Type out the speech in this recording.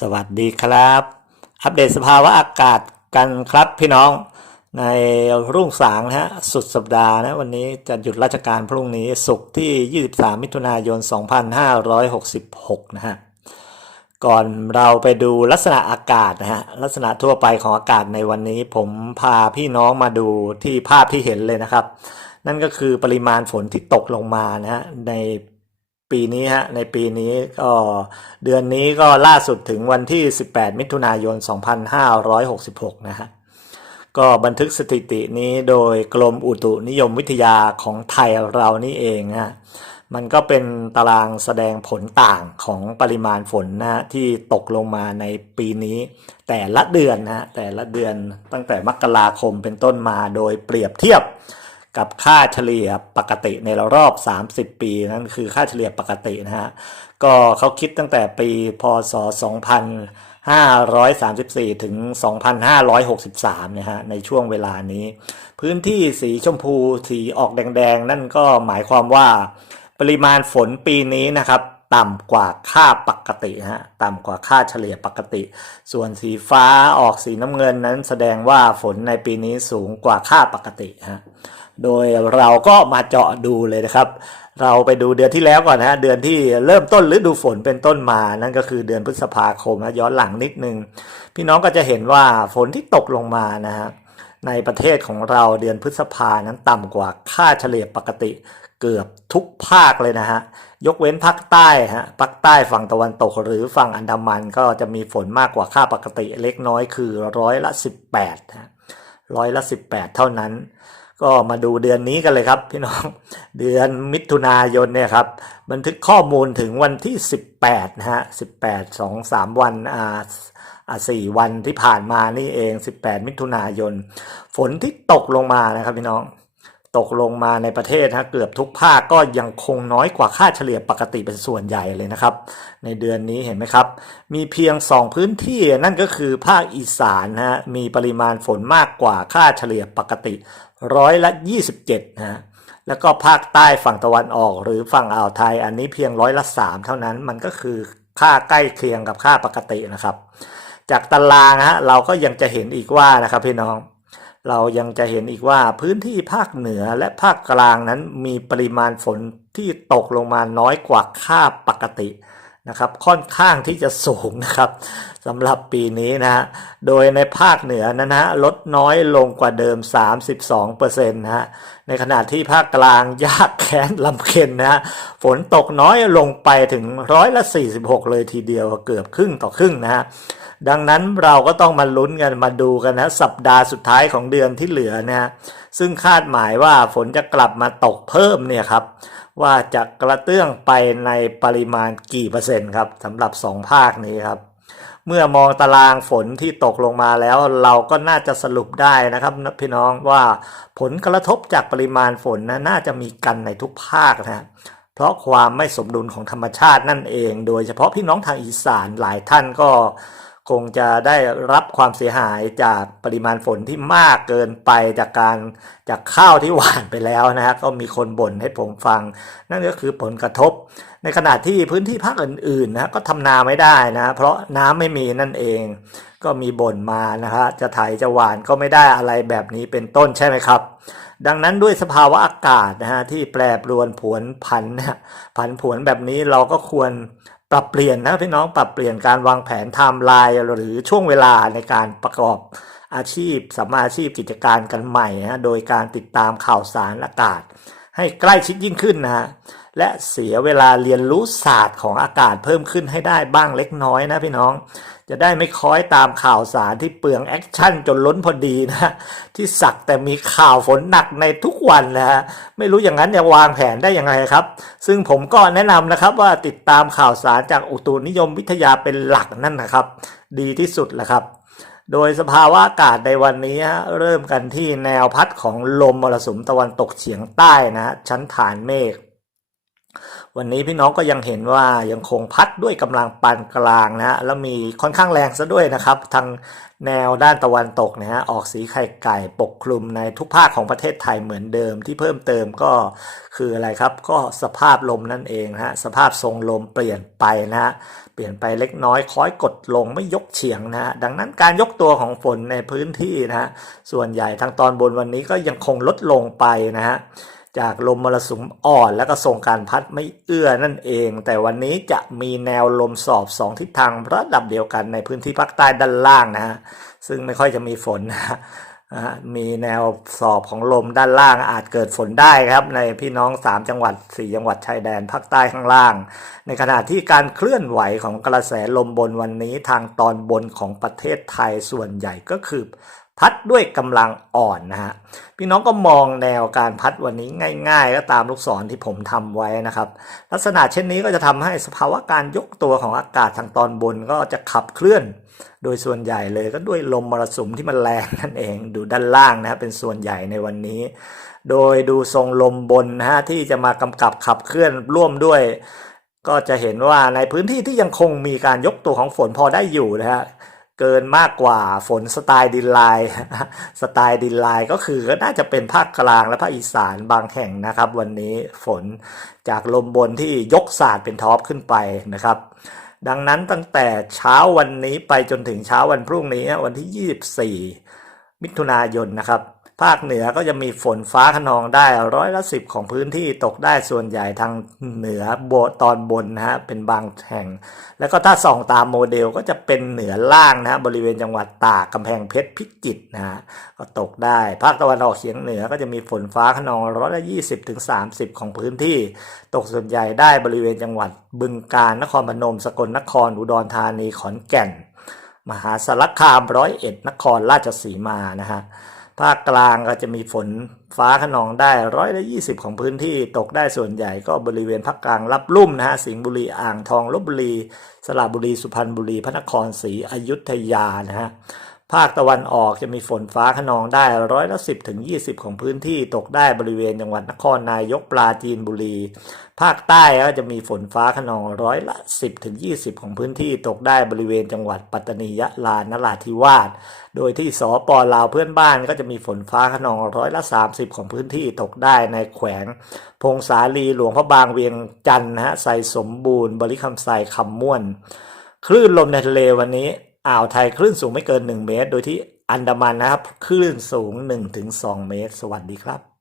สวัสดีครับ อัปเดตสภาวะอากาศกันครับพี่น้องในรุ่งสางนะฮะสุดสัปดาห์นะวันนี้จะหยุดราชการพรุ่งนี้ศุกร์ที่ 23 มิถุนายน 2566 นะฮะก่อนเราไปดูลักษณะอากาศนะฮะลักษณะทั่วไปของอากาศในวันนี้ ผมพาพี่น้องมาดูที่ภาพที่เห็นเลยนะครับ นั่นก็คือปริมาณฝนที่ตกลงมานะฮะใน ปีนี้ฮะในปีนี้ก็เดือนนี้ก็ล่าสุดถึงวันที่ 18 มิถุนายน 2566 นะฮะก็บันทึกสถิตินี้โดยกรมอุตุนิยมวิทยาของไทยเรานี่เองนะฮะมันก็เป็นตารางแสดงผลต่างของปริมาณฝนนะฮะที่ตกลงมาในปีนี้ แต่ละเดือนนะฮะแต่ละเดือนตั้งแต่มกราคมเป็นต้นมาโดยเปรียบเทียบ กับค่าเฉลี่ยปกติในรอบ 30 ปีนั่นคือค่าเฉลี่ยปกตินะฮะก็เขาคิดตั้งแต่ปีพศ 2534 ถึง 2563นะฮะในช่วงเวลานี้ พื้นที่สีชมพูสีออกแดงๆ นั่นก็หมายความว่าปริมาณฝนปีนี้นะครับต่ำกว่าค่าปกตินะฮะต่ำกว่าค่าเฉลี่ยปกติ ส่วนสีฟ้าออกสีน้ำเงินนั้นแสดงว่าฝนในปีนี้สูงกว่าค่าปกติฮะ โดยเราก็มาเจาะดูเลยนะครับ เราไปดูเดือนที่แล้วก่อนนะฮะเดือนที่เริ่มต้นฤดูฝนเป็นต้นมานั่นก็คือเดือนพฤษภาคมนะย้อนหลังนิดนึง พี่น้องก็จะเห็นว่าฝนที่ตกลงมานะฮะในประเทศของเราเดือนพฤษภานั้นต่ำกว่าค่าเฉลี่ยปกติเกือบทุกภาคเลยนะฮะ ยกเว้นภาคใต้ฮะ ภาคใต้ฝั่งตะวันตกหรือฝั่งอันดามันก็จะมีฝนมากกว่าค่าปกติเล็กน้อยคือร้อยละ 18ฮะร้อยละ 18 เท่านั้น ก็มาดูเดือนนี้กันเลยครับ พี่น้อง เดือนมิถุนายนเนี่ยครับ บันทึกข้อมูลถึงวันที่ 18นะฮะ18 2 3 วันอ่าอ่าสี่วันที่ผ่านมานี่เอง 18 มิถุนายน ฝนที่ตกลงมานะครับพี่น้องตกลงมาในประเทศฮะเกือบทุกภาคก็ยังคงน้อยกว่าค่าเฉลี่ยปกติเป็นส่วนใหญ่เลยนะครับ ในเดือนนี้เห็นไหมครับ มีเพียง 2 พื้นที่นั่นก็คือภาคอีสานนะฮะมีปริมาณฝนมากกว่าค่าเฉลี่ยปกติ ร้อยละ 27นะฮะแล้วก็ภาคใต้ฝั่งตะวันออก หรือฝั่งอ่าวไทยอันนี้เพียงร้อยละ 3 เท่านั้นมันก็คือค่าใกล้เคียงกับค่าปกตินะครับ จากตารางฮะเราก็ยังจะเห็นอีกว่านะครับพี่น้อง เรายังจะเห็นอีกว่าพื้นที่ภาคเหนือและภาคกลางนั้นมีปริมาณฝนที่ตกลงมาน้อยกว่าค่าปกติ นะครับค่อนข้างที่จะสูงนะครับสำหรับปีนี้นะฮะโดยในภาคเหนือนะฮะลดน้อยลงกว่าเดิม 32%นะฮะ ในขณะที่ภาคกลางยากแค้นลำเค็นนะฮะฝนตกน้อยลงไปถึงร้อยละ46 เลยทีเดียวเกือบครึ่งต่อครึ่งนะฮะดังนั้นเราก็ต้องมาลุ้นกันมาดูกันนะสัปดาห์สุดท้ายของเดือนที่เหลือนะฮะซึ่งคาดหมายว่าฝนจะกลับมาตกเพิ่มเนี่ยครับว่าจะกระเตื้องไปในปริมาณกี่เปอร์เซ็นต์ครับสำหรับสองภาคนี้ครับ เมื่อมองตารางฝนที่ตกลงมาแล้ว เราก็น่าจะสรุปได้นะครับพี่น้องว่าผลกระทบจากปริมาณฝนนะน่าจะมีกันในทุกภาคนะเพราะความไม่สมดุลของธรรมชาตินั่นเอง โดยเฉพาะพี่น้องทางอีสานหลายท่านก็ คงจะได้รับความเสียหายจากปริมาณฝนที่มากเกินไปจากการจากข้าวที่หวานไปแล้วนะฮะก็มีคนบ่นให้ผมฟัง นั่นก็คือผลกระทบ ในขณะที่พื้นที่ภาคอื่นๆนะก็ทำนาไม่ได้นะเพราะน้ำไม่มีนั่นเอง ก็มีบ่นมานะฮะจะไถจะหวานก็ไม่ได้อะไรแบบนี้เป็นต้นใช่ไหมครับ ดังนั้นด้วยสภาวะอากาศนะฮะที่แปรปรวนผวนผันผันผวนแบบนี้เราก็ควร ปรับเปลี่ยนนะพี่น้องปรับเปลี่ยนการวางแผนไทม์ไลน์หรือช่วงเวลาในการประกอบอาชีพสัมมาอาชีพกิจการกันใหม่นะโดยการติดตามข่าวสารอากาศ ให้ใกล้ชิดยิ่งขึ้นนะฮะและเสียเวลาเรียนรู้ศาสตร์ของอากาศเพิ่มขึ้นให้ได้บ้างเล็กน้อยนะพี่น้อง จะได้ไม่คล้อยตามข่าวสารที่เปลืองแอคชั่นจนล้นพอดีนะ ที่สักแต่มีข่าวฝนหนักในทุกวันนะฮะไม่รู้อย่างนั้นจะวางแผนได้ยังไงครับ ซึ่งผมก็แนะนำนะครับว่าติดตามข่าวสารจากอุตุนิยมวิทยาเป็นหลักนั่นนะครับ ดีที่สุดแหละครับ โดยสภาวะอากาศในวันนี้ฮะเริ่มกันที่แนวพัดของลมมรสุมตะวันตกเฉียงใต้นะฮะชั้นฐานเมฆ วันนี้พี่น้องก็ยังเห็นว่ายังคงพัดด้วยกำลังปานกลางนะฮะแล้วมีค่อนข้างแรงซะด้วยนะครับ ทางแนวด้านตะวันตกนะฮะออกสีไข่ไก่ปกคลุมในทุกภาคของประเทศไทยเหมือนเดิมที่เพิ่มเติมก็คืออะไรครับก็สภาพลมนั่นเองนะฮะสภาพทรงลมเปลี่ยนไปนะฮะเปลี่ยนไปเล็กน้อยคล้อยกดลงไม่ยกเฉียงนะฮะดังนั้นการยกตัวของฝนในพื้นที่นะฮะส่วนใหญ่ทางตอนบนวันนี้ก็ยังคงลดลงไปนะฮะ จากลมมรสุมอ่อนแล้วก็ทรงการพัดไม่เอื้อนั่นเอง แต่วันนี้จะมีแนวลมสอบสองทิศทางระดับเดียวกันในพื้นที่ภาคใต้ด้านล่างนะฮะซึ่งไม่ค่อยจะมีฝนนะฮะมีแนวสอบของลมด้านล่างอาจเกิดฝนได้ครับ ในพี่น้อง 3 จังหวัด 4 จังหวัดชายแดนภาคใต้ข้างล่าง ในขณะที่การเคลื่อนไหวของกระแสลมบนวันนี้ทางตอนบนของประเทศไทยส่วนใหญ่ก็คือ พัดด้วยกำลังอ่อนนะฮะพี่น้องก็มองแนวการพัดวันนี้ง่าย ๆ ก็ตามลูกศรที่ผมทำไว้นะครับ ลักษณะเช่นนี้ก็จะทำให้สภาวะการยกตัวของอากาศทางตอนบนก็จะขับเคลื่อน โดยส่วนใหญ่เลยก็ด้วยลมมรสุมที่มันแรงนั่นเองดูด้านล่างนะครับเป็นส่วนใหญ่ในวันนี้ โดยดูทรงลมบนนะฮะที่จะมากำกับขับเคลื่อนร่วมด้วย ก็จะเห็นว่าในพื้นที่ที่ยังคงมีการยกตัวของฝนพอได้อยู่นะฮะ เกินมากกว่าฝนสไตล์ดินลายสไตล์ดินลายก็คือก็น่าจะเป็นภาคกลางและภาคอีสานบางแห่งนะครับ วันนี้ฝนจากลมบนที่ยกศาสตร์เป็นท็อปขึ้นไปนะครับ ดังนั้นตั้งแต่เช้าวันนี้ไปจนถึงเช้าวันพรุ่งนี้วันที่ 24 มิถุนายนนะครับ ภาคเหนือก็จะมีฝนฟ้าขนองได้ร้อยละสิบของพื้นที่ตกได้ส่วนใหญ่ทางเหนือโบตอนบนนะฮะเป็นบางแห่ง แล้วก็ถ้าส่องตามโมเดลก็จะเป็นเหนือล่างนะฮะบริเวณจังหวัดตากกำแพงเพชรพิจิตรนะฮะก็ตกได้ ภาคตะวันออกเฉียงเหนือก็จะมีฝนฟ้าขนองร้อยละยี่สิบถึงสามสิบของพื้นที่ ตกส่วนใหญ่ได้บริเวณจังหวัดบึงกาฬนครพนมสกลนครอุดรธานีขอนแก่น มหาสารคามร้อยเอ็ดนครราชสีมานะฮะ ภาคกลางก็จะมีฝนฟ้าขนองได้ร้อยละยี่สิบของพื้นที่ตกได้ส่วนใหญ่ก็บริเวณภาคกลางรับลุ่มนะฮะสิงห์บุรีอ่างทองลบบุรี สระบุรีสุพรรณบุรี พระนครศรีอยุธยานะฮะ ภาคตะวันออกจะมีฝนฟ้าขนองได้ร้อยละสิบถึงยี่สิบของพื้นที่ตกได้บริเวณจังหวัดนครนายกปราจีนบุรี ภาคใต้ก็จะมีฝนฟ้าขนองร้อยละสิบถึงยี่สิบของพื้นที่ตกได้บริเวณจังหวัดปัตตานียะลานราธิวาสโดยที่สปลาวเพื่อนบ้านก็จะมีฝนฟ้าขนองร้อยละ30ของพื้นที่ตกได้ในแขวง พงสาลีหลวงพระบางเวียงจันทร์นะฮะใส่สมบูรณ์ บริคำไซคำม่วน คลื่นลมในทะเลวันนี้ อ่าวไทยคลื่นสูงไม่เกิน 1 เมตร โดยที่อันดามันนะครับคลื่นสูง 1-2 เมตร สวัสดีครับ